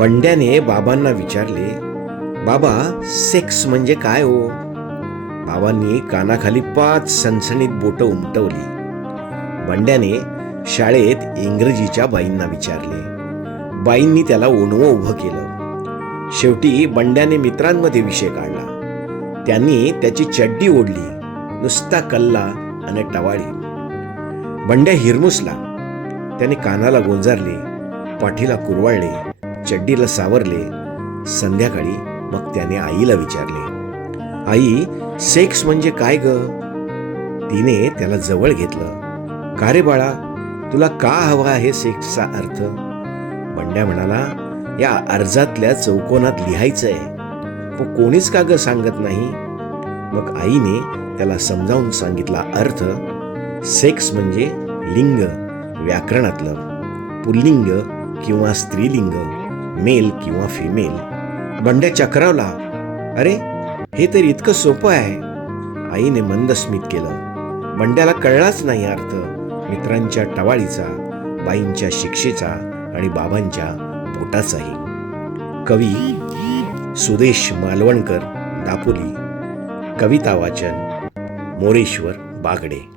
बंड्याने बाबांना विचारले बाबा सेक्स म्हणजे काय हो? बाबांनी कानाखाली पाच सणसणीत बोट उमटवली. बंड्याने शाळेत इंग्रजीच्या बाईंना विचारले. बाईंनी त्याला ओणवं उभं केलं. शेवटी बंड्याने मित्रांमध्ये विषय काढला. त्यांनी त्याची चड्डी ओढली नुसता कल्ला आणि टवाळी. बंड्या हिरमुसला. त्याने कानाला गोंजारले पाठीला कुरवाळले. चड्डीला सावरले. संध्याकाळी मग त्याने आईला विचारले आई सेक्स म्हणजे काय ग? तिने त्याला जवळ घेतलं का रे बाळा तुला का हवा आहे सेक्सचा अर्थ? बंड्या म्हणाला या अर्जातल्या चौकोनात लिहायचंय. पण कोणीच का ग सांगत नाही? मग आईने त्याला समजावून सांगितला अर्थ सेक्स म्हणजे लिंग व्याकरणातलं. पुल्लिंग किंवा स्त्रीलिंग. मेल किंवा फिमेल बंड्या चक्रावला अरे हे तर इतकं सोपं आहे. आईने मंद स्मित केलं. बंड्याला कळलाच नाही अर्थ. मित्रांच्या टवाळीचा बाईंच्या शिक्षेचा आणि बाबांच्या पोटाचाही. कवी सुदेश मालवणकर दापोली. कविता वाचन मोरेश्वर बागडे.